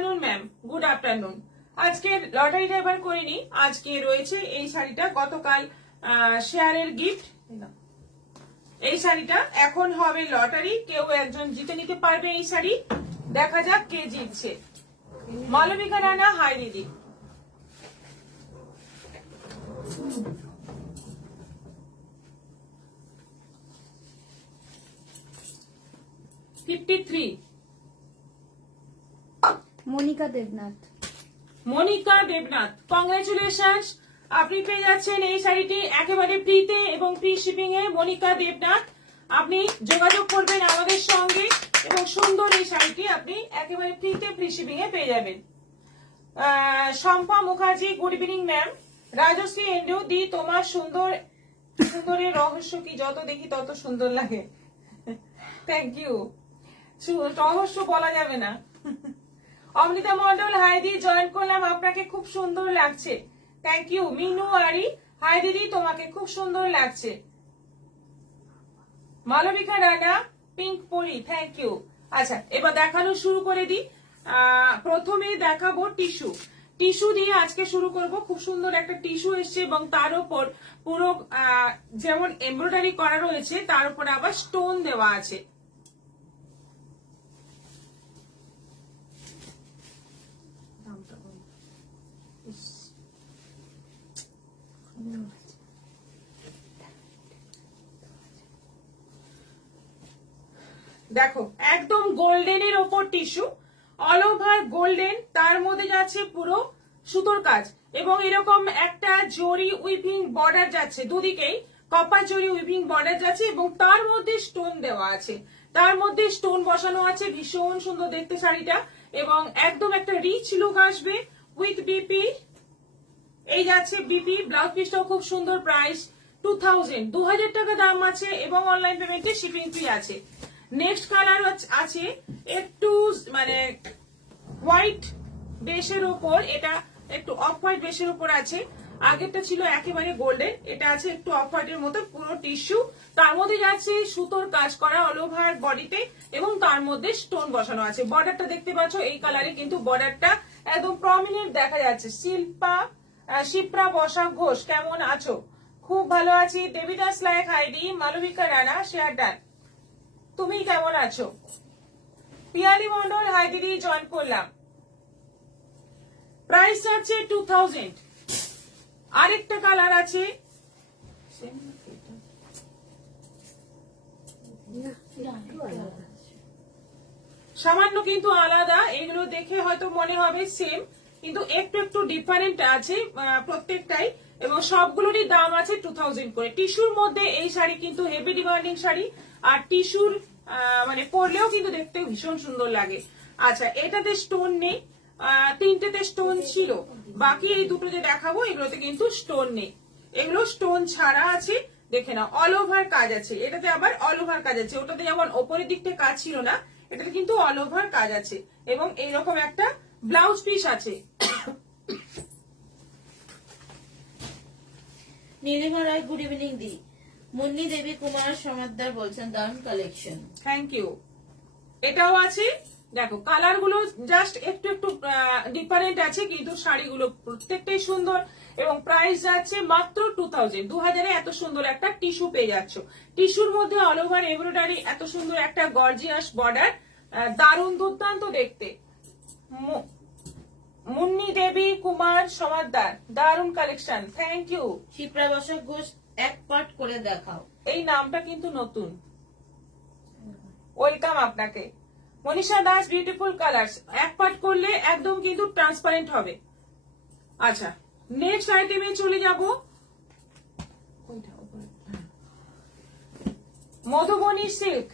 Afternoon ma'am, good afternoon. আজকে লটারিটা এবার করিনি, আজকে রয়েছে এই শাড়িটা, গতকাল শেয়ারের গিফট। এই শাড়িটা এখন হবে লটারি, কেউ একজন জিতে নিতে পারবে এই শাড়ি। দেখা যাক কে জিতছে। মালবিকা রানা, হাই দিদি। মনিকা দেবনাথ। মনিকা দেবনাথ, কংগ্রেচুলেশনস, আপনি পেয়ে যাচ্ছেন এই শাড়িটি একেবারে ফ্রিতে এবং ফ্রি শিপিং এ। মনিকা দেবনাথ, আপনি যোগাযোগ করবেন আমাদের সঙ্গে এবং সুন্দর এই শাড়িটি আপনি একেবারে ফ্রিতে ফ্রি শিপিং এ পেয়ে যাবেন। Shampa Mukherjee, good evening ma'am. Rajashree এন্ডু দি, তোমার সুন্দরের রহস্য কি? যত দেখি তত সুন্দর লাগে। Thank you. রহস্য বলা যাবে না। অমৃতা মন্ডল, হাই দি, জয়েন করলাম, আপনাকে খুব সুন্দর লাগছে। Thank you. মিনু আরি, হাই দিদি, তোমাকে খুব সুন্দর লাগছে। মালবিকা রানা, পিঙ্ক পরি, থ্যাংক ইউ। আচ্ছা, এবার দেখানো শুরু করে দিই। প্রথমে দেখাবো টিস্যু। টিস্যু দিয়ে আজকে শুরু করব। খুব সুন্দর একটা টিস্যু এসছে এবং তার উপর পুরো যেমন এমব্রয়ডারি করা রয়েছে, তার উপর আবার স্টোন দেওয়া আছে। দেখো, একদম গোল্ডেনের ওপর টিস্যু, অল ওভার গোল্ডেন, তার মধ্যে যাচ্ছে পুরো সুতোর কাজ এবং এরকম একটা জরি উইভিং বর্ডার যাচ্ছে, দুদিকেই কপার জরি উইভিং বর্ডার যাচ্ছে এবং তার মধ্যে স্টোন দেওয়া আছে, তার মধ্যে স্টোন বসানো আছে। ভীষণ সুন্দর দেখতে শাড়িটা এবং একদম একটা রিচ লুক আসবে উইথ বিপি। এই যাচ্ছে বিপি, ব্লাউজ পিসটাও খুব সুন্দর। প্রাইস 2000 টাকা দাম আছে এবং অনলাইন পেমেন্টে শিপিং ফ্রি আছে। নেক্সট কালার আছে একটু মানে হোয়াইট বেসের উপর, এটা একটু অফ হোয়াইট বেসের উপর আছে। আগেরটা ছিল একেবারে গোল্ডেন, এটা আছে একটু অফ হোয়াইটের মতো, পুরো টিস্যু, তার মধ্যে যাচ্ছে সুতোর কাজ করা অল ওভার বডিতে এবং তার মধ্যে স্টোন বসানো আছে। বর্ডারটা দেখতে পাচ্ছ এই কালারে, কিন্তু বর্ডারটা একদম প্রমিনেন্ট দেখা যাচ্ছে। শিপ্রা বসা ঘোষ, কেমন আছো? খুব ভালো আছি। দেবিদাস লায়ক, হাইডি। Malabika Rana, share done. তুমি কেমন আছো? পিয়ালি মন্ডল, হাই দিদি, জয়েন করলাম। প্রাইস যাচ্ছে 2000। আরেকটা কালার আছে, সামান্য কিন্তু আলাদা। এগুলো দেখে হয়তো মনে হবে সেম, কিন্তু একটু একটু ডিফারেন্ট আছে প্রত্যেকটাই এবং সবগুলোরই দাম আছে 2000 করে। টিস্যুর মধ্যে এই শাড়ি কিন্তু হেভি ডিমান্ডিং শাড়ি, আর টিস্যুর মানে পরলেও কিন্তু দেখতে ভীষণ সুন্দর লাগে। আচ্ছা, এটাতে স্টোন নেই, তিনটেতে স্টোন ছিল, বাকি এই দুটো যে দেখাবো এগুলোতে কিন্তু স্টোন নেই, এগুলো স্টোন ছাড়া আছে। দেখে নাও, অল ওভার কাজ আছে, এটাতে আবার অল ওভার কাজ আছে। ওটাতে যেমন ওপরের দিকটা কাজ ছিল না, এটাতে কিন্তু অল ওভার কাজ আছে এবং এইরকম একটা ব্লাউজ পিস আছে। নীলিমা রায়, গুড ইভিনিং দি। মুন্নি দেবী কুমার সমাদ্দার বলছেন দারুন কালেকশন, থ্যাংক ইউ। এটাও আছে, দেখো কালার গুলো জাস্ট একটু একটু ডিফারেন্ট আছে, কিন্তু শাড়িগুলো প্রত্যেকটাই সুন্দর এবং প্রাইস যাচ্ছে মাত্র 2000। 2000 এত সুন্দর একটা টিস্যু পেয়ে যাচ্ছ। টিস্যুর মধ্যে অল ওভার এমব্রয়ডারি, এত সুন্দর একটা গর্জিয়াস বর্ডার, দারুণ দুর্দান্ত দেখতে। মুন্নি দেবী কুমার সমাদ্দার, দারুণ কালেকশন, থ্যাংক ইউ। শিপ্রা বসা ঘোষ, এক পার্ট করে দেখাও। এই নামটা কিন্তু নতুন, ওয়েলকাম আপনাকে। মনীষা দাস, বিউটিফুল কালার্স, এক পার্ট করলে একদম কিন্তু ট্রান্সপারেন্ট হবে। আচ্ছা, নেক্সট আইটেমে চলে যাব। মধুবনী সিল্ক,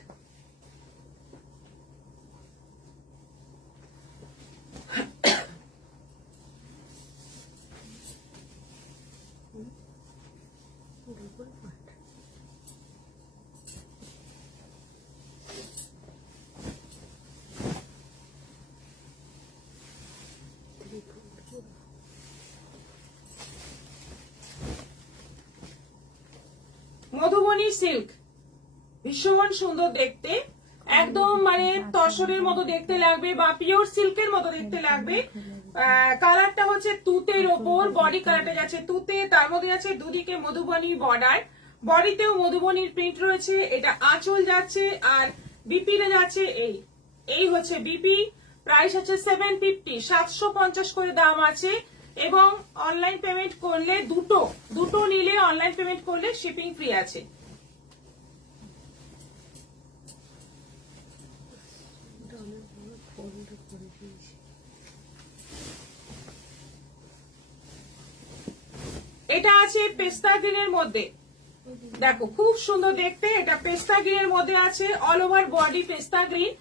মধুবনী সিল্ক ভীষণ সুন্দর দেখতে, একদম মানে তসরের মতো দেখতে লাগবে বা পিওর সিল্কের মতো দেখতে লাগবে। কালারটা হচ্ছে তুতের ওপর, বডি কালারটা যাচ্ছে তুতে, তার মধ্যে যাচ্ছে দুদিকে মধুবনী বর্ডার, বডিতেও মধুবনীর প্রিন্ট রয়েছে। এটা আঁচল যাচ্ছে আর বিপিতে যাচ্ছে এই হচ্ছে বিপি। প্রাইস হচ্ছে 750, 750 করে দাম আছে। এবং অনলাইন পেমেন্ট করলে দুটো নিলে অনলাইন পেমেন্ট করলে শিপিং ফ্রি আছে। এটা আছে পেস্তা গ্রিনের মধ্যে, দেখো খুব সুন্দর দেখতে। এটা পেস্তা গ্রিনের মধ্যে আছে, অল ওভার বডি পেস্তা গ্রিন।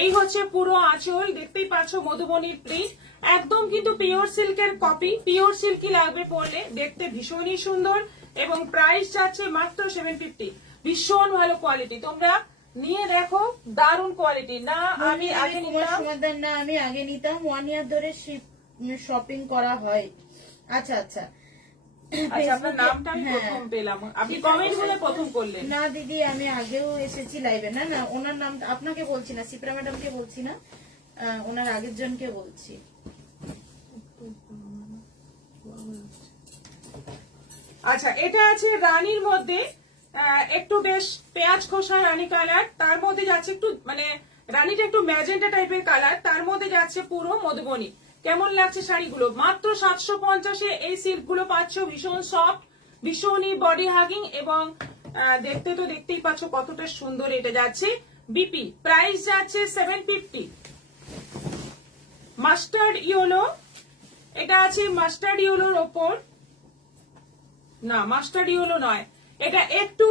এই হচ্ছে পুরো আঁচল, দেখতেই পাচ্ছ মধুবনীর প্রিন্ট, একদম কিন্তু পিওর সিল্কের কপি। পিওর সিল্কই লাগবে পরলে, দেখতে ভীষণই সুন্দর। এবং প্রাইস যাচ্ছে মাত্র 750। ভীষণ ভালো কোয়ালিটি, তোমরা নিয়ে দেখো, দারুণ কোয়ালিটি। না আমি আগে নিতাম, না আমি আগে নিতাম, 1 ইয়ার ধরে শপিং করা হয়। আচ্ছা আচ্ছা, আপনার নামটা আমি প্রথম পেলাম, আপনি কমেন্ট বলে প্রথম করলেন। না দিদি আমি আগেও এসেছি লাইভে। না না, ওনার নাম আপনাকে বলছি না, সিপ্রা ম্যাডামকে বলছি না, ওনার আগের জনকে বলছি। আচ্ছা, এটা আছে রানীর মধ্যে, একটু বেশ পেঁয়াজ খোসা রানী কালার, তার মধ্যে যাচ্ছে একটু মানে রানীটা একটু ম্যাজেন্টা টাইপের কালার, তার মধ্যে যাচ্ছে পুরো মধুবনী। কেমন লাগছে শাড়িগুলো? মাত্র 750-এ এই সিল্ক গুলো পাচ্ছ, ভীষণ সফট, ভীষণই বডি হাগিং এবং দেখতে তো দেখতেই পাচ্ছ কতটা সুন্দর। এটা যাচ্ছে বিপি, প্রাইস যাচ্ছে 750। মাস্টার্ড ইয়েলো, এটা আছে মাস্টার্ড ইয়েলোর ওপর, না মাস্টার্ড ইয়েলো নয়, এটা একটু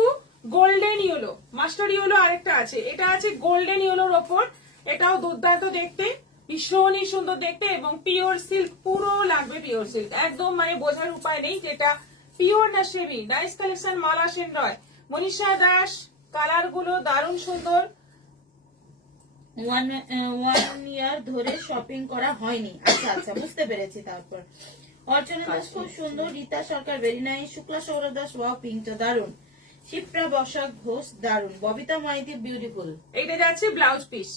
গোল্ডেন ইয়েলো। মাস্টার্ড ইয়েলো আরেকটা আছে, এটা আছে গোল্ডেন ইয়েলোর ওপর। এটাও দুর্দান্ত দেখতে, ভীষণই সুন্দর দেখতে এবং পিওর সিল্ক, পুরো লাগবে পিওর সিল্ক, একদম মানে বোঝার উপায় নেই যেটা পিওর না সেমি। নাইস কালেকশন, মালা সেন রয়, মনীষা দাস, কালার গুলো দারুণ সুন্দর। 1 ইয়ার ধরে শপিং করা হয়নি। আচ্ছা আচ্ছা, বুঝতে পেরেছি। তারপর অর্চনা দাস খুব সুন্দর, Rita Sarkar very nice, Shukla Sourav Das wow পিঙ্কটা দারুন, শিপ্রা বসাক ঘোষ দারুন, ববিতা মাইতি বিউটিফুল। এটা যাচ্ছে ব্লাউজ পিস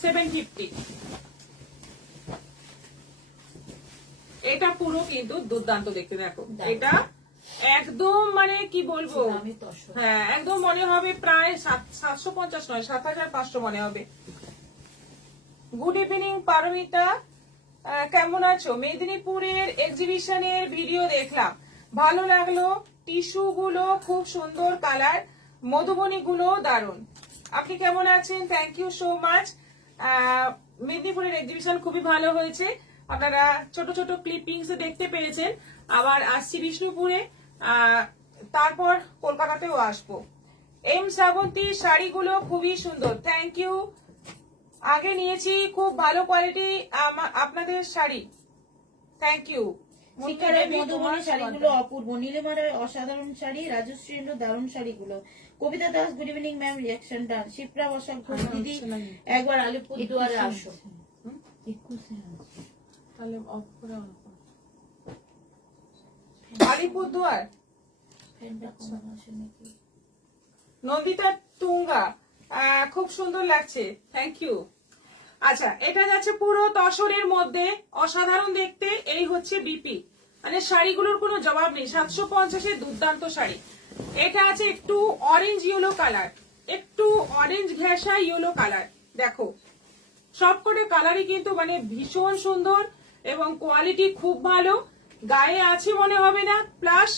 750। এটা পুরো কিন্তু দুর্দান্ত দেখতে, দেখো এটা একদম মানে কি বলবো, হ্যাঁ একদম মনে হবে প্রায় 750 নয় 7500 মনে হবে। গুড ইভিনিং পারমিতা, কেমন আছো? মেদিনীপুরের এক্সিবিশনের ভিডিও দেখলাম, ভালো লাগলো, টিস্যু গুলো খুব সুন্দর কালার, মধুবনী গুলো দারুন। আপনি কেমন আছেন? Thank you so much. মেদিনীপুরের এক্সিবিশন খুবই ভালো হয়েছে, আপনারা ছোট ছোট ক্লিপিংস দেখতে পেয়েছেন। আবার আসছি বিষ্ণুপুরে, তারপর কলকাতাতেও আসবো। এম শ্রাবন্তী, শাড়িগুলো খুবই সুন্দর, থ্যাংক ইউ। আগে নিয়েছি, খুব ভালো কোয়ালিটি আপনাদের শাড়ি, থ্যাংক ইউ। মধুবনী শাড়িগুলো অপূর্ব, নীলিমারের অসাধারণ শাড়ি, রাজশ্রী দারুণ শাড়িগুলো। Kabita Das good evening ma'am, reaction done. Shipra Basak Ghosh দিদি একবার আলিপুরদুয়ারে আসো। আলিপুরদুয়ার, নন্দিতা তুঙ্গা, খুব সুন্দর লাগছে, থ্যাংক ইউ। আচ্ছা, এটা যাচ্ছে পুরো তসরের মধ্যে, অসাধারণ দেখতে। এই হচ্ছে বিপি, মানে শাড়িগুলোর কোনো জবাব নেই, 750-এ দুর্দান্ত শাড়ি। এটা আছে একটু অরেঞ্জ ইয়েলো কালার, একটু অরেঞ্জ ঘেঁষা ইয়েলো কালার, দেখো সবকটা কালারই কিন্তু মানে ভীষণ সুন্দর এবং কোয়ালিটি খুব ভালো, গায়ে আছে মনে হবে না, প্লাস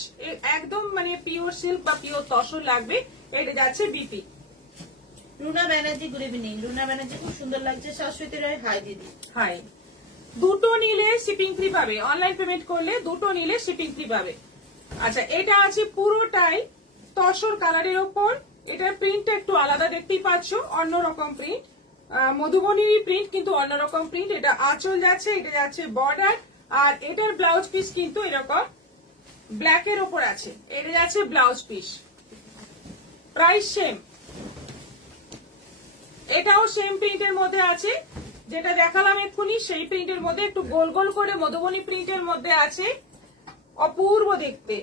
একদম মানে পিওর সিল্ক বা পিওর তসর লাগবে। এটা যাচ্ছে BP. Runa Banerjee good evening, Runa Banerjee খুব সুন্দর লাগছে। শাশ্বতী রায় হাই দিদি। হাই, দুটো নিলে শিপিং ফ্রি পাবে, অনলাইন পেমেন্ট করলে দুটো নিলে শিপিং ফ্রি পাবে। আচ্ছা, এটা আছে পুরোটাই তসর কালারের ওপর, এটার প্রিন্টটা একটু আলাদা দেখতেই পাচ্ছ, অন্যরকম প্রিন্ট, মধুবনীর প্রিন্ট কিন্তু অন্যরকম প্রিন্ট। এটা আঁচল যাচ্ছে, এটা যাচ্ছে বর্ডার, আর এটার ব্লাউজ পিস কিন্তু এরকম ব্ল্যাক এর ওপর আছে, এটা যাচ্ছে ব্লাউজ পিস। প্রাইস সেম, এটাও সেম প্রিন্টের মধ্যে আছে, যেটা দেখালাম এক্ষুনি সেই প্রিন্টের মধ্যে একটু গোল গোল করে মধুবনী প্রিন্টের মধ্যে আছে, অপূর্ব দেখতে,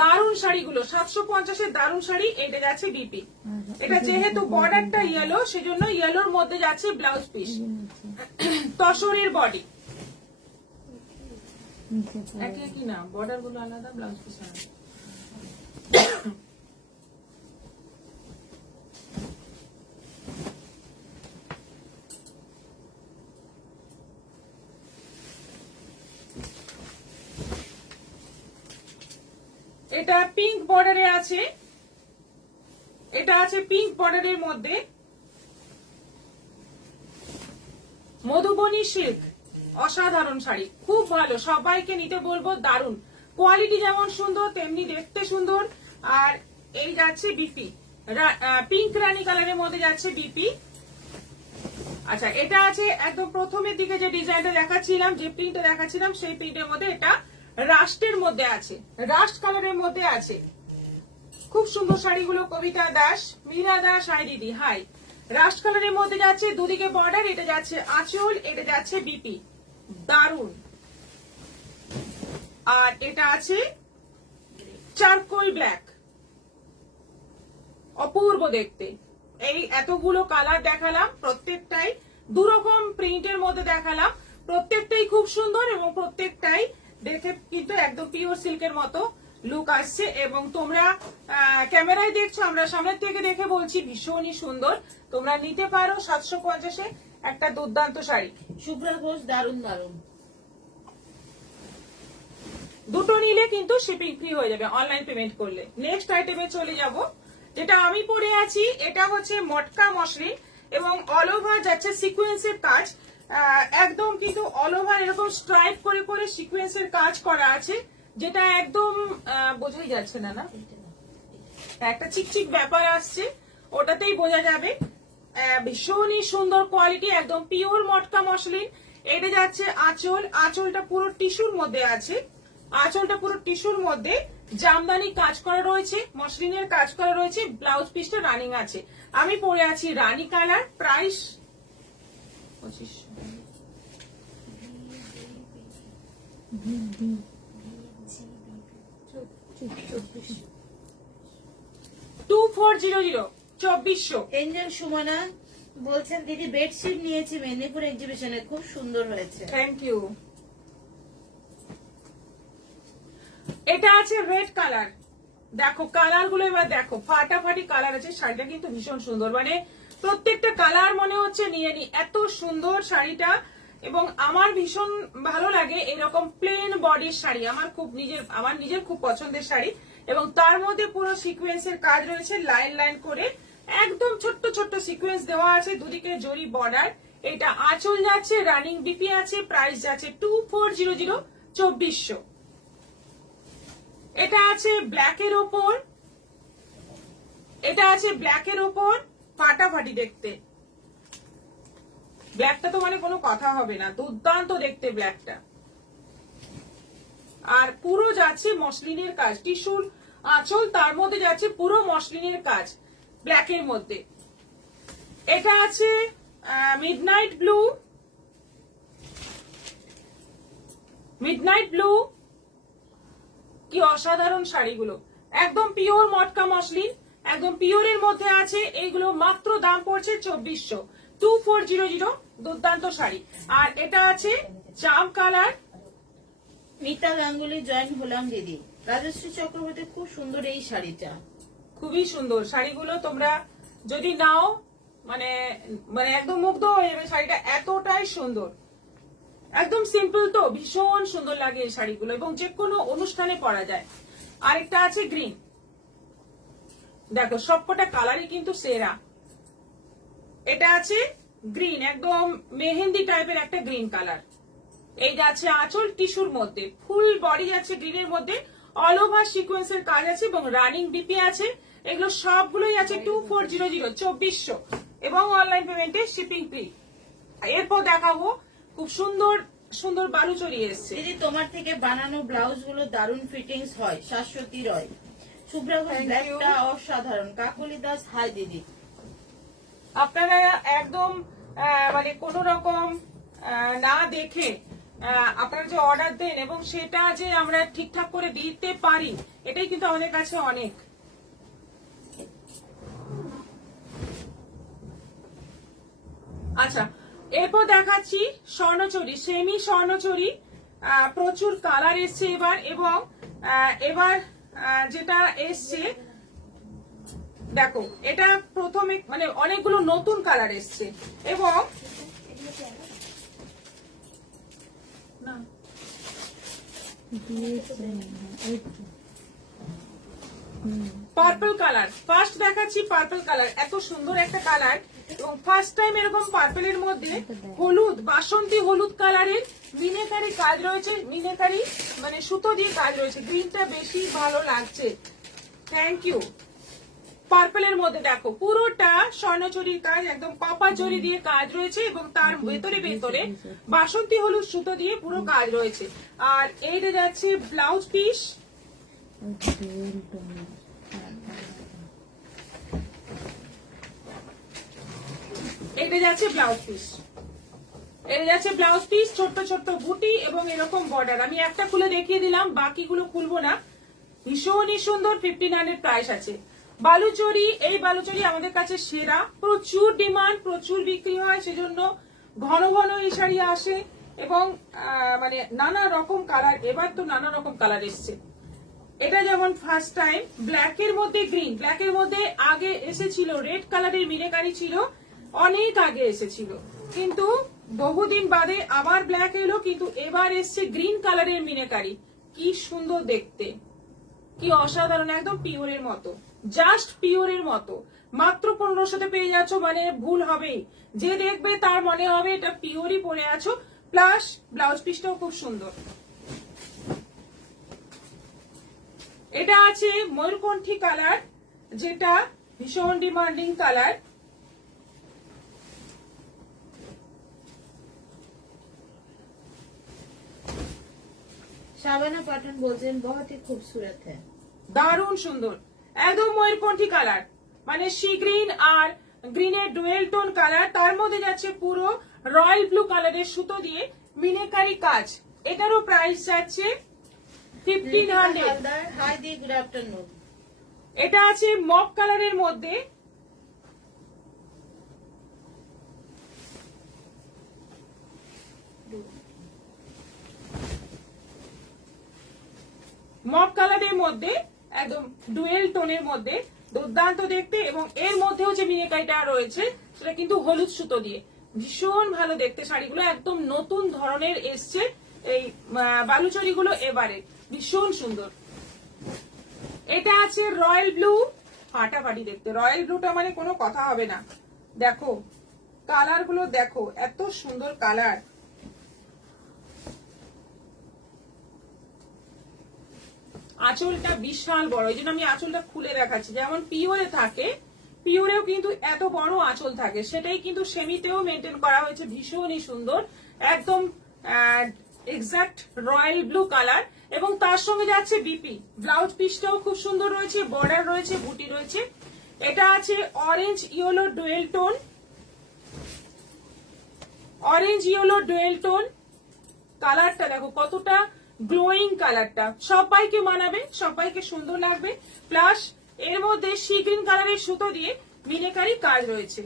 দারুণ শাড়িগুলো 750-এর দারুণ শাড়ি। এটা যাচ্ছে বিপি। এটা যেহেতু বর্ডারটা ইয়েলো, সেজন্য ইয়েলোর মধ্যে যাচ্ছে ব্লাউজ পিস, তসরের বডি। একই কি না, বর্ডার গুলো আলাদা, ব্লাউজ পিস আলাদা। এটা পিঙ্ক বর্ডারে আছে, এটা আছে পিঙ্ক বর্ডারের মধ্যে মধুবনী সিল্ক, অসাধারণ শাড়ি, খুব ভালো, সবাইকে নিতে বলবো, দারুণ কোয়ালিটি, যেমন সুন্দর তেমনি দেখতে সুন্দর। আর এই যাচ্ছে বিপি, পিঙ্ক রানী কালারের মধ্যে যাচ্ছে বিপি। আচ্ছা, এটা আছে একদম প্রথমের দিকে যে ডিজাইনটা দেখাচ্ছিলাম, যে প্রিন্টটা দেখাচ্ছিলাম, সেই প্রিন্টের মধ্যে এটা রাস্টের মধ্যে আছে, রাস্ট কালারের মধ্যে আছে। খুব সুন্দর শাড়িগুলো। কবিতা দাস, মীরা দাস, হাই দিদি, হাই। রাস্ট কালারের মধ্যে যাচ্ছে, দুদিকে বর্ডার, এটা যাচ্ছে আঁচল, এটা যাচ্ছে বিপি, দারুন। আর এটা আছে চারকোল ব্ল্যাক, অপূর্ব দেখতে। এই এতগুলো কালার দেখালাম, প্রত্যেকটাই দুরকম প্রিন্টের মধ্যে দেখালাম, প্রত্যেকটাই খুব সুন্দর এবং প্রত্যেকটাই দেখে কিন্তু একদম পিওর সিল্কের মতো লুক আসছে। এবং তোমরা ক্যামেরায় দেখছো, আমরা সামনের থেকে দেখে বলছি ভীষণই সুন্দর। তোমরা নিতে পারো 750-এ একটা দুর্দান্ত শাড়ি। শুভ্রা ঘোষ, দারুন দারুন। দুটো নিলে কিন্তু শিপিং ফ্রি হয়ে যাবে অনলাইন পেমেন্ট করলে। নেক্সট আইটেমে চলে যাব, যেটা আমি পরে আছি। এটা হচ্ছে মটকা মসলিন এবং অল ওভার যাচ্ছে সিকোয়েন্সের কাজ, একদম কিন্তু অল ওভার এরকম স্ট্রাইপ করে করে সিকোয়েন্সের কাজ করা আছে, যেটা একদম বোঝাই যাচ্ছে না, না একটা চিকচিক ব্যাপার আসছে, ওটাতেই বোঝা যাবে। ভীষণই সুন্দর কোয়ালিটি, একদম পিওর মটকা মসলিন। এটা যাচ্ছে আঁচল, আঁচলটা পুরো টিস্যুর মধ্যে আছে, আঁচলটা পুরো টিস্যুর মধ্যে জামদানি কাজ করা রয়েছে, মসলিনের কাজ করা রয়েছে, ব্লাউজ পিসটা রানিং আছে। আমি পরে আছি রানী কালার, প্রাইস 2500। 2400, 2400। এঞ্জেল সুমনা বলছেন, দিদি বেডশিট নিয়েছি মেদিনীপুর এক্সিবিশনে, খুব সুন্দর হয়েছে। Thank you. এটা আছে রেড কালার, দেখো কালার গুলো এবার দেখো, ফাটাফাটি কালার আছে। শাড়িটা কিন্তু ভীষণ সুন্দর, মানে প্রত্যেকটা কালার মনে হচ্ছে নিয়ে নি, এত সুন্দর শাড়িটা। এবং আমার ভীষণ ভালো লাগে এরকম প্লেন বডির শাড়ি, আমার নিজের খুব পছন্দের শাড়ি। এবং তার মধ্যে পুরো সিকোয়েন্সের কাজ রয়েছে, লাইন লাইন করে একদম ছোট্ট ছোট্ট সিকোয়েন্স দেওয়া আছে, দুদিকে জরি বর্ডার। এটা আঁচল যাচ্ছে, রানিং বিপি আছে, প্রাইস যাচ্ছে 2400, 2400। এটা আছে ব্ল্যাকের ওপর, এটা আছে ব্ল্যাকের ওপর, ফাটাফাটি দেখতে। ব্ল্যাকটা তো মানে কোনো কথা হবে না, দুর্দান্ত দেখতে ব্ল্যাকটা। আর পুরো যাচ্ছে মসলিনের কাজ, টিস্যুর আঁচল, তার মধ্যে যাচ্ছে পুরো মসলিনের কাজ ব্ল্যাকের মধ্যে। এটা আছে মিডনাইট ব্লু, মিডনাইট ব্লু, কি অসাধারণ শাড়িগুলো, একদম পিওর মটকা মসলিন, একদম পিওরের মধ্যে আছে। এইগুলো মাত্র দাম পড়ছে 2400, 2400, দুর্দান্ত শাড়ি। আর এটা আছে জাম কালার। মিতা গাঙ্গুলি, জয়েন হলাম দিদি। রাজশ্রী চক্রবর্তী, খুব সুন্দর এই শাড়িটা, খুবই সুন্দর শাড়িগুলো। তোমরা যদি নাও মানে মানে একদম মুগ্ধ হয়ে যাবে, শাড়িটা এতটাই সুন্দর, একদম সিম্পল তো ভীষণ সুন্দর লাগে এই শাড়িগুলো, এবং যে কোনো অনুষ্ঠানে পরা যায়। আরেকটা আছে গ্রিন, দেখো সবকটা কালারই কিন্তু সেরা। এটা আছে গ্রিন, একদম মেহেন্দি টাইপের একটা গ্রিন কালার। এই যাচ্ছে আঁচল টিস্যুর মধ্যে, ফুল বডি আছে গ্রিনের মধ্যে, অল ওভার সিকোয়েন্সের কাজ আছে এবং রানিং বিপি আছে। এগুলো সবগুলোই আছে 2400, 2400, এবং অনলাইন পেমেন্টে শিপিং ফ্রি। এরপর দেখাবো খুব সুন্দর সুন্দর বালুচরি এসছে। দিদি তোমার থেকে বানানো ব্লাউজ গুলো দারুণ ফিটিংস হয়, শাশ্বতী রয়। শুভ্রা ঘোষ, ব্ল্যাকটা অসাধারণ। কাকলি দাস, হাই দিদি। আপনারা একদম মানে কোন রকম না দেখে আপনারা যে অর্ডার দেন এবং সেটা যে আমরা ঠিকঠাক করে দিতে পারি, এটাই কিন্তু আমাদের কাছে অনেক। আচ্ছা, এরপর দেখাচ্ছি স্বর্ণচুরি, সেমি স্বর্ণচুরি। প্রচুর কালার এসছে এবার, এবং এবার যেটা এসছে দেখো, এটা প্রথমে মানে অনেকগুলো নতুন কালার এসছে, এবং না পার্পল কালার ফার্স্ট দেখাচ্ছি। পার্পল কালার এত সুন্দর একটা কালার, এবং ফার্স্ট টাইম এরকম পার্পলের মধ্যে হলুদ, বাসন্তী হলুদ কালারের মিনেকারি কাজ রয়েছে, মিনেকারি মানে সুতো দিয়ে কাজ রয়েছে। গ্রিনটা বেশি ভালো লাগছে, থ্যাংক ইউ। পার্পলের মধ্যে দেখো পুরোটা স্বর্ণচুরির কাজ, একদম কপার জরি দিয়ে কাজ রয়েছে, এবং তার ভেতরে ভেতরে বাসন্তী হলুদ সুতো দিয়ে পুরো কাজ রয়েছে। আর এইটা যাচ্ছে ব্লাউজ পিস, এটা যাচ্ছে ব্লাউজ পিস, এটা যাচ্ছে ব্লাউজ পিস, ছোট্ট ছোট্ট বুটি এবং এরকম বর্ডার। আমি একটা খুলে দেখিয়ে দিলাম, বাকিগুলো খুলবো না। ভীষণই সুন্দর, 1500 প্রাইস আছে। বালুচরি, এই বালুচরি আমাদের কাছে সেরা, প্রচুর ডিমান্ড, প্রচুর বিক্রি হয়, সেজন্য ঘন ঘন এই শাড়ি আসে, এবং মানে নানা রকম কালার, এবার তো নানা রকম কালার এসছে। এটা যেমন ফার্স্ট টাইম ব্ল্যাকের মধ্যে গ্রিন, ব্ল্যাকের মধ্যে আগে এসেছিল রেড কালারের মিনেকারি ছিল, অনেক আগে এসেছিল, কিন্তু বহুদিন বাদে আবার ব্ল্যাক এলো, কিন্তু এবার এসছে গ্রিন কালারের মিনেকারি। কি সুন্দর দেখতে, কি অসাধারণ, একদম পিওরের মতো, জাস্ট পিওরের মতো। মাত্র 1500তে পেয়ে যাচ্ছ, মানে ভুল হবেই, যে দেখবে তার মনে হবে এটা পিওরই পরে আছো। প্লাস ব্লাউজ পিসটাও খুব সুন্দর। এটা আছে ময়ূরকণ্ঠী কালার, যেটা ভীষণ ডিমান্ডিং কালার। শাবানা পাঠান বলছেন বহুত হি খুবসুরত হ্যায়, দারুণ সুন্দর, একদম ময়ূরকণ্ঠী কালার, মানে সি গ্রিন আর গ্রিনের ডুয়েল টোন কালার, তার মধ্যে যাচ্ছে পুরো রয়্যাল ব্লু কালারের সুতো দিয়ে মিনেকারি কাজ। এটারও প্রাইস যাচ্ছে 1500। হাই দি, গুড আফটারনুন। এটা আছে মক কালারের মধ্যে, মক কালারের মধ্যে একদম ডুয়েল টোনের মধ্যে, দুর্দান্ত দেখতে, এবং এর মধ্যেও যে মিনেকারিটা রয়েছে সেটা কিন্তু হলুদ সুতো দিয়ে, ভীষণ ভালো দেখতে। শাড়িগুলো একদম নতুন ধরনের এসছে, এই বালুচরিগুলো এবারে ভীষণ সুন্দর। এটা আছে রয়্যাল ব্লু, ফাটাফাটি দেখতে, রয়্যাল ব্লুটা মানে কোনো কথা হবে না। দেখো কালার গুলো, দেখো এত সুন্দর কালার। আঁচলটা বিশাল বড়, এই জন্য আমি আঁচলটা খুলে দেখাচ্ছি। যেমন পিওরে থাকে, পিওরেও কিন্তু এত বড় আঁচল থাকে, সেটাই কিন্তু সেমিতেও মেনটেন করা হয়েছে, ভীষণই সুন্দর, একদম এক্সাক্ট রয়্যাল ব্লু কালার। এবং তার সঙ্গে যাচ্ছে বিপি, ব্লাউজ পিসটাও খুব সুন্দর রয়েছে, বর্ডার রয়েছে, বুটি রয়েছে। এটা আছে orange yellow dual tone, orange yellow dual tone. কালারটা দেখো কতটা গ্লোয়িং, কালারটা সবাইকে মানাবে, সবাইকে সুন্দর লাগবে। প্লাস এর মধ্যে সি গ্রিন কালারের সুতো দিয়ে মিনেকারি কাজ রয়েছে।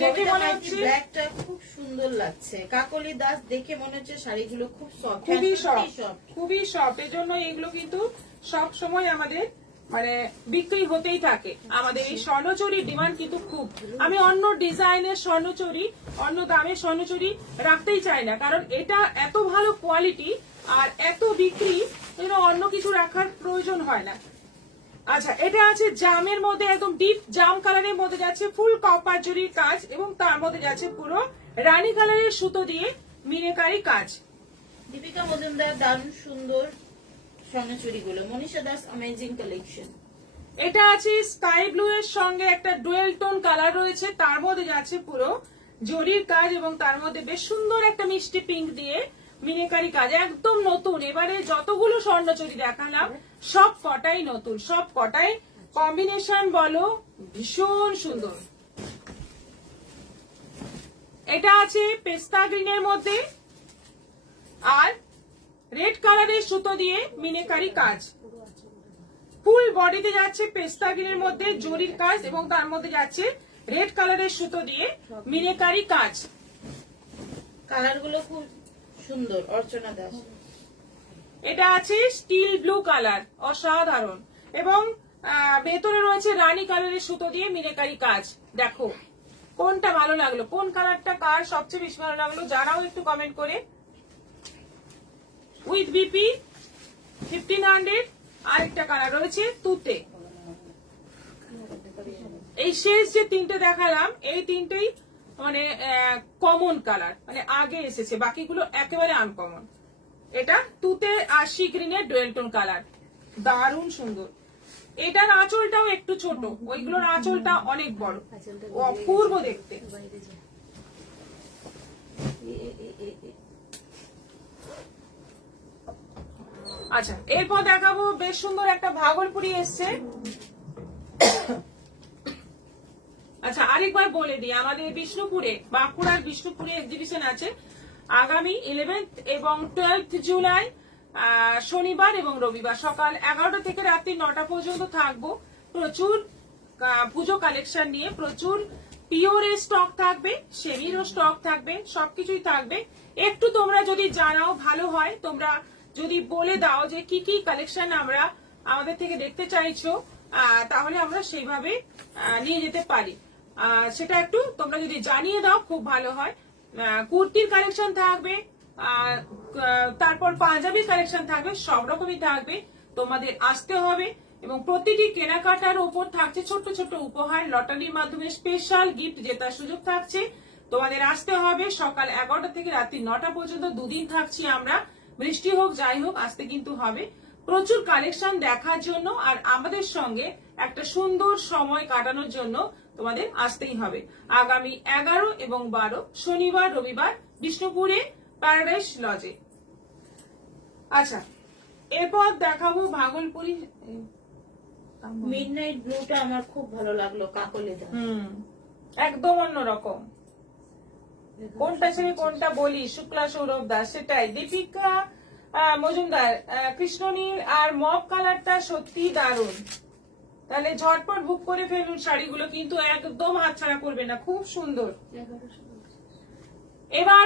দেখে মনে হচ্ছে ব্ল্যাকটা খুব সুন্দর লাগছে, কাকলি দাস, দেখে মনে হচ্ছে শাড়িগুলো খুব সফট, খুবই সফট, খুবই সফট। এর জন্য এগুলো কিন্তু সব সময় আমাদের মানে বিক্রি হতেই থাকে। আমাদের এই স্বর্ণচুরির ডিমান্ড কিন্তু খুব। আমি অন্য ডিজাইনের স্বর্ণচুরি, অন্য দামের স্বর্ণচুরি রাখতেই চাই না, কারণ এটা এত ভালো কোয়ালিটি আর এত বিক্রি, অন্য কিছু রাখার প্রয়োজন হয় না। আচ্ছা, এটা আছে জামের মধ্যে, একদম ডিপ জাম কালারের মধ্যে যাচ্ছে ফুল কপার জরির কাজ, এবং তার মধ্যে যাচ্ছে পুরো রানী কালারের সুতো দিয়ে মিনেকারি কাজ। দীপিকা মজুমদার, দারুণ সুন্দর স্বর্ণচুরিগুলো। Manisha Das, amazing collection. এটা আছে স্কাই ব্লু এর সঙ্গে একটা ডুয়েল টোন কালার রয়েছে, তার মধ্যে যাচ্ছে পুরো জরির কাজ, এবং তার মধ্যে বেশ সুন্দর একটা মিষ্টি পিঙ্ক দিয়ে মিনেকারি কাজ, একদম নতুন। এবারে যতগুলো স্বর্ণচুরি দেখালাম সব কটাই নতুন, সব কটাই কম্বিনেশন বলো ভীষণ সুন্দর। এটা আছে পেস্তা গ্রিনের মধ্যে আর রেড কালারের সুতো দিয়ে মিনেকারি কাজ। ফুল বডিতে যাচ্ছে পেস্তা গ্রিনের মধ্যে জরির কাজ এবং তার মধ্যে যাচ্ছে রেড কালারের সুতো দিয়ে মিনেকারি কাজ। কালার গুলো খুব সুন্দর। অর্চনা দাস। এটা আছে স্টিল ব্লু কালার, অসাধারণ, এবং ভেতরে রয়েছে রানী কালারের সুতো দিয়ে মিনেকারি কাজ। দেখো কোনটা ভালো লাগলো, কোন কালারটা কার সবচেয়ে বেশি ভালো লাগলো জানাও একটু কমেন্ট করে। With BP 1500। আরেকটা কালার রয়েছে তুতে। এই শেষ যে তিনটে দেখালাম এই তিনটেই মানে কমন কালার, মানে আগে এসেছে, বাকিগুলো একেবারে আনকমন। এটা তুতে আর সি গ্রিনের ডুয়েল টোন কালার, দারুণ সুন্দর। এটার আঁচলটাও একটু ছোট, ওইগুলোর আঁচলটা অনেক বড়, অপূর্ব দেখতে। আচ্ছা, এরপর দেখাবো বেশ সুন্দর একটা ভাগলপুরি এসছে। আচ্ছা, আরেকবার বলে দিই, আমাদের বিষ্ণুপুরে, বাঁকুড়ার বিষ্ণুপুরে এক্সিবিশন আছে আগামী 11 এবং 12 জুলাই, শনিবার এবং রবিবার, সকাল 11টা থেকে রাত্রি 9টা পর্যন্ত থাকবো। প্রচুর পুজো কালেকশন নিয়ে, প্রচুর পিওরের স্টক থাকবে, সেমিরও স্টক থাকবে, সবকিছুই থাকবে। একটু তোমরা যদি জানাও ভালো হয়, তোমরা যদি বলে দাও যে কি কি কালেকশন আমরা আমাদের থেকে দেখতে চাইছো, তাহলে আমরা সেইভাবে নিয়ে যেতে পারি। সেটা একটু তোমরা যদি জানিয়ে দাও খুব ভালো হয়। কুর্তির কালেকশন থাকবে, তারপর পাঞ্জাবির কালেকশন থাকবে, সব রকমই থাকবে। তোমাদের আসতে হবে এবং প্রতিটি কেনাকাটার উপর থাকছে ছোট ছোট উপহার, লটারির মাধ্যমে স্পেশাল গিফট জেতার সুযোগ থাকছে। তোমাদের আসতে হবে সকাল 11টা থেকে রাত্রি 9টা পর্যন্ত, দুদিন থাকছি আমরা। বৃষ্টি হোক যাই হোক আসতে কিন্তু হবে। প্রচুর কালেকশন দেখার জন্য আর আমাদের সঙ্গে একটা সুন্দর সময় কাটানোর জন্য তোমাদের আসতেই হবে। আগামী 11 এবং 12 শনিবার রবিবার বিষ্ণুপুরে প্যারাডাইস লজে। আচ্ছা, এরপর দেখাবো ভাগলপুরি। মিডনাইট ব্লুটা আমার খুব ভালো লাগলো, কাকলে দাস। একদম অন্যরকম। কোনটা ছেড়ে কোনটা বলি, শুক্লা সৌরভ দাস, সেটাই। দীপিকা মজুমদার, কৃষ্ণনীল আর মভ কালারটা সত্যি দারুণ। তাহলে ঝটপট বুক করে ফেলুন শাড়িগুলো, কিন্তু একদম হাতছাড়া করবে না, খুব সুন্দর। এবার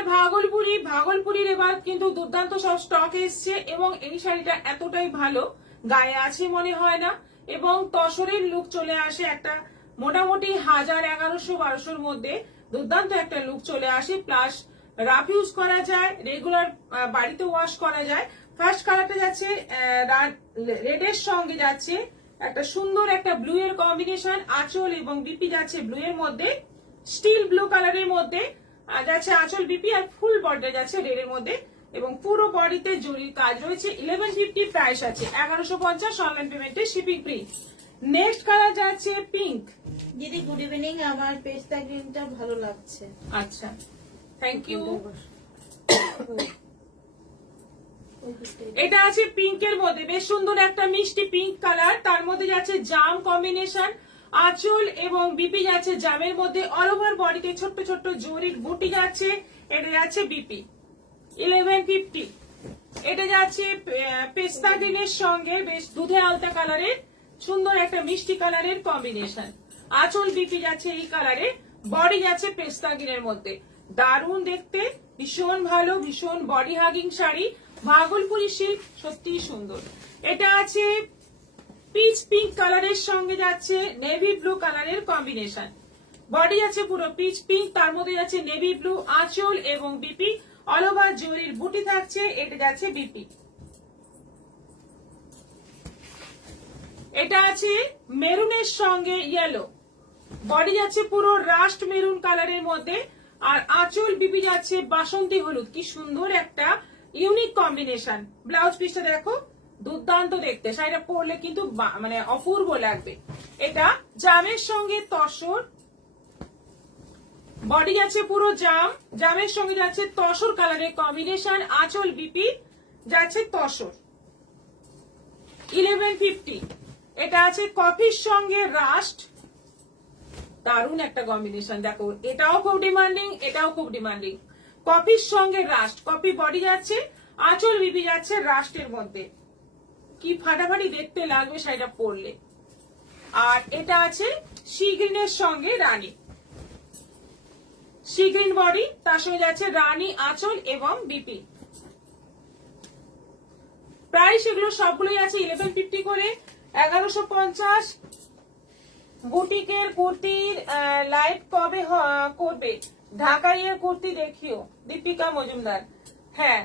ভাগলপুরীর এবার কিন্তু দুর্দান্ত সব স্টক এসছে এবং এই শাড়িটা এতটাই ভালো, গায়ে আছে মনে হয় না, এবং তসরের লুক চলে আসে একটা, মোটামুটি 1000, 1100, 1200 মধ্যে দুর্দান্ত একটা লুক চলে আসে। প্লাস রাফ ইউজ করা যায়, রেগুলার বাড়িতে ওয়াশ করা যায়। ফার্স্ট কালারটা যাচ্ছে রেডের সঙ্গে যাচ্ছে একটা সুন্দর একটা ব্লু এর কম্বিনেশন, আঁচল এবং বিপি যাচ্ছে ব্লু এর মধ্যে, স্টিল ব্লু কালারের মধ্যে যাচ্ছে আঁচল বিপি, আর ফুল বডিটা যাচ্ছে রেড এর মধ্যে, এবং পুরো বডিতে জরির কাজ রয়েছে। 1150 প্রাইস আছে, 1150 অনলাইন পেমেন্টে শিপিং ফ্রি। নেক্সট কালার যাচ্ছে পিঙ্ক। দিদি গুড ইভিনিং, আমার পেস্তা গ্রিনটা ভালো লাগছে। আচ্ছা, থ্যাংক ইউ। এটা আছে পিঙ্কের মধ্যে, বেশ সুন্দর একটা মিষ্টি পিঙ্ক কালার, তার মধ্যে যাচ্ছে জাম কম্বিনেশন, আঁচল এবং বিপি যাচ্ছে জামের মধ্যে, অল ওভার বডিতে ছোট্ট ছোট্ট জরির বুটি যাচ্ছে। এটা যাচ্ছে বিপি 1150। এটা যাচ্ছে পেস্তা গ্রিনের সঙ্গে বেশ দুধে আলতা কালারের সুন্দর একটা মিষ্টি কালারের কম্বিনেশন, আঁচল বিপি যাচ্ছে এই কালারে, বডি যাচ্ছে পেস্তা গ্রিনের মধ্যে, দারুণ দেখতে, ভীষণ ভালো, ভীষণ body hugging sari. Bhagalpuri silk সত্যি সুন্দর। এটা আছে পিচ পিঙ্ক কালারের সঙ্গে যাচ্ছে নেভি ব্লু কালারের কম্বিনেশন, বডি আছে পুরো পিচ পিঙ্ক, তার মধ্যে যাচ্ছে নেভি ব্লু, আঁচল এবং বিপি, অল ওভার জরির বুটি থাকছে। এটা যাচ্ছে বিপি। এটা আছে মেরুনের সঙ্গে ইয়েলো, বডি যাচ্ছে পুরো রাস্ট মেরুন কালারের মধ্যে, আর আঁচল বিপি যাচ্ছে বাসন্তী হলুদ। কি সুন্দর একটা ইউনিক কম্বিনেশন। ব্লাউজ পিসটা দেখো, দুর্দান্ত দেখতে, শাড়িটা পরলে কিন্তু মানে অপূর্ব লাগবে। এটা জামের সঙ্গে তসর, বডি যাচ্ছে পুরো জাম, জামের সঙ্গে যাচ্ছে তসর কালারের কম্বিনেশন, আঁচল বিপি যাচ্ছে তসর। 1150। এটা আছে কফির সঙ্গে রাস্ট, দারুণ একটা কম্বিনেশন। দেখো এটাও খুব ডিমান্ডিং, এটাও খুব ডিমান্ডিং। কপির সঙ্গে রাস্ট, কপি বডি যাচ্ছে, আঁচল বিপি যাচ্ছে রাস্টের মধ্যে, কি ফাটাফাটি দেখতে লাগবে শাড়িটা পরলে। আর এটা আছে সি গ্রিনের সঙ্গে রানী, সি গ্রিন বডি, তার সঙ্গে যাচ্ছে রানী আঁচল এবং বিপি। প্রাইস এগুলো সবগুলোই আছে 1150 করে, 1150। বুটিকের কুর্তির লাইভ কবে করবে? ঢাকাইয়ের কুর্তি দেখিও, দীপিকা মজুমদার। হ্যাঁ,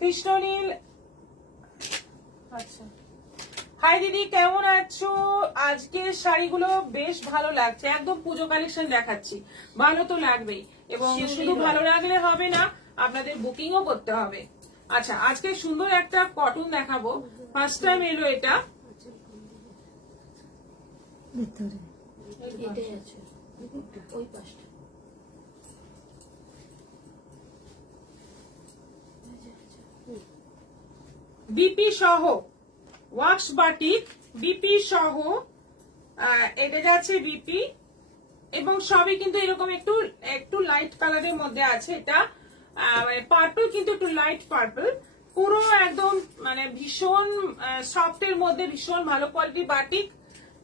কৃষ্ণনীল। আচ্ছা, হাই দিদি কেমন আছো? আজকের শাড়িগুলো বেশ ভালো লাগছে, একদম পুজো কালেকশন দেখাচ্ছি, ভালো তো লাগবেই। এবং শুধু ভালো লাগলে হবে না, আপনাদের বুকিংও করতে হবে। আচ্ছা, আজকে সুন্দর একটা কটন দেখাবো, ফার্স্ট টাইম এলো এটা। এটাই আছে ওই পাশটা। বিপি সহ ওয়াক্স বাটিক, বিপি সহ এটা যাচ্ছে বিপি, এবং সবই কিন্তু এরকম একটু একটু লাইট কালারের মধ্যে আছে। এটা মানে পার্পল, কিন্তু একটু লাইট পার্পল, পুরো একদম মানে ভীষণ সফটের মধ্যে, ভীষণ ভালো কোয়ালিটি বাটিক।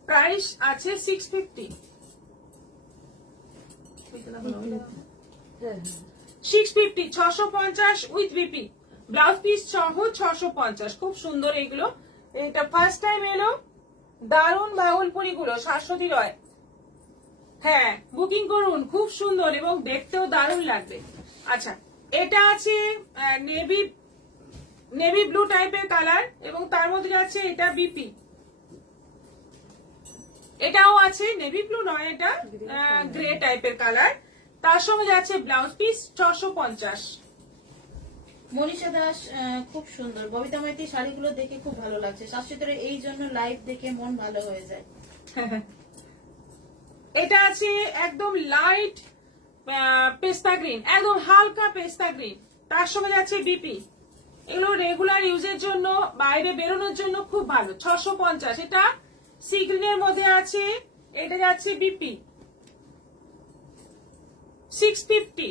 প্রাইস আছে 650, 650 উইথ বিপি, ব্লাউজ পিস সহ 650। খুব সুন্দর এগুলো, এটা ফার্স্ট টাইম এলো, দারুণ ভাগলপুরি গুলো, শাশ্বতী রয়। হ্যাঁ, বুকিং করুন, খুব সুন্দর এবং দেখতেও দারুণ লাগবে। আচ্ছা, এটা আছে নেভি নেভি ব্লু টাইপের কালার, এবং তার মধ্যে যাচ্ছে এটা বিপি। এটাও আছে নেভি ব্লু নয়, এটা গ্রে টাইপের কালার, তার সঙ্গে যাচ্ছে ব্লাউজ পিস 650। মনীষা দাস খুব সুন্দর। ববিতা মাইতি শাড়িগুলো দেখে খুব ভালো লাগছে, শাশুড়িদের এই জন্য লাইভ দেখে মন ভালো হয়ে যায়। এটা আছে একদম লাইট পেস্তা গ্রিন, একদম হালকা পেস্তা গ্রিন, তার সঙ্গে যাচ্ছে বিপি। এগুলো রেগুলার ইউজের জন্য, বাইরে বেরোনোর জন্য খুব ভালো। 650। এটা সি গ্রিনের মধ্যে আছে, এটা যাচ্ছে বিপি 650।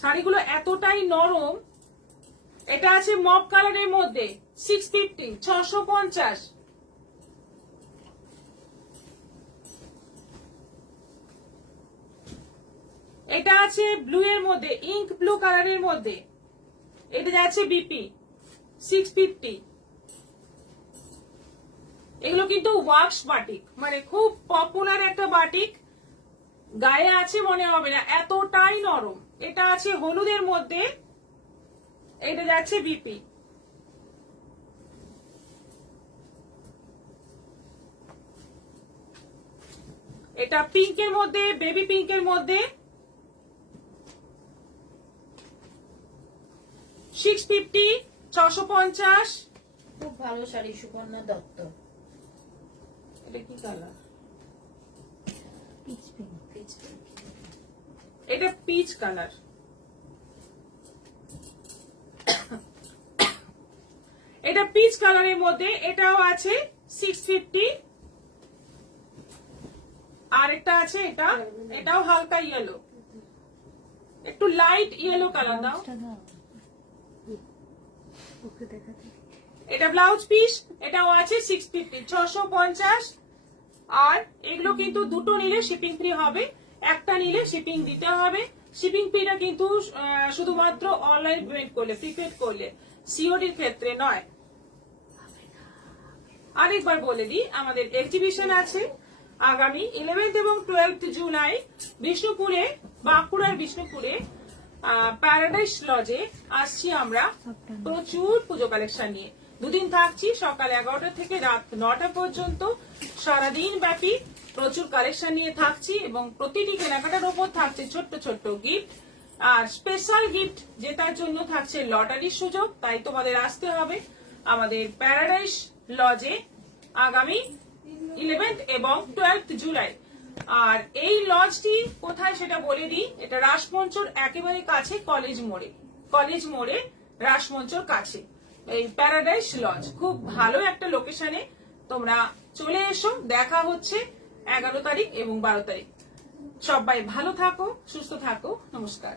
শাড়িগুলো এতটাই নরম। এটা আছে মপ কালারের মধ্যে 650, 650। এটা আছে ব্লু এর মধ্যে, ইঙ্ক ব্লু কালারের মধ্যে, এটা যাচ্ছে বিপি 650। এগুলো কিন্তু ওয়াক্স বাটিক, মানে খুব পপুলার একটা বাটিক, গায়ে আছে মনে হবে না, এতটাই নরম। এটা আছে হলুদের মধ্যে, এটা যাচ্ছে বিপি। এটা পিঙ্কের মধ্যে, বেবি পিঙ্কের মধ্যে 650, 650। খুব ভালো শাড়ি, সুকন্যা দত্ত। এটা কি কালার? Pitch pink. এটা পিচ কালার। এটা পিচ কালারের মধ্যে, এটাও আছে 650। আর একটা আছে এটা, এটাও হালকা ইয়েলো, একটু লাইট ইয়েলো কালার দাও। এটা ব্লাউজ পিস, এটাও আছে 650, 650। আর এগুলো কিন্তু দুটো নিলে শিপিং ফ্রি হবে, একটা নিলে শিপিং দিতে হবে। শিপিং ফ্রিটা কিন্তু শুধুমাত্র অনলাইন পেমেন্ট করলে, প্রিপেড করলে, সিওডির ক্ষেত্রে নয়। আরেকবার বলে দিই, আমাদের এক্সিবিশন আছে আগামী 11 এবং 12 জুলাই বিষ্ণুপুরে, বাঁকুড়ার বিষ্ণুপুরে প্যারাডাইস লজে আসছি আমরা প্রচুর পুজো কালেকশন নিয়ে। দুদিন থাকছি, সকাল 11টা থেকে রাত 9টা পর্যন্ত, সারাদিন ব্যাপী প্রচুর কালেকশন নিয়ে থাকছি, এবং প্রতিটি কেনাকাটার ওপর থাকছে ছোট্ট ছোট্ট গিফট। আর স্পেশাল গিফট জেতার জন্য থাকছে লটারির সুযোগ। তাই তোমাদের আসতে হবে আমাদের প্যারাডাইস লজে আগামী 11 এবং 12 জুলাই। আর এই লজটি কোথায় সেটা বলে দিই, এটা রাসমঞ্চর একেবারে কাছে, কলেজ মোড়ে, কলেজ মোড়ে রাসমঞ্চর কাছে। এই প্যারাডাইস লজ। খুব ভালো একটা লোকেশনে তোমরা চলে এসো, দেখা হচ্ছে 11 তারিখ এবং 12 তারিখ। সবাই ভালো থাকো, সুস্থ থাকো, নমস্কার।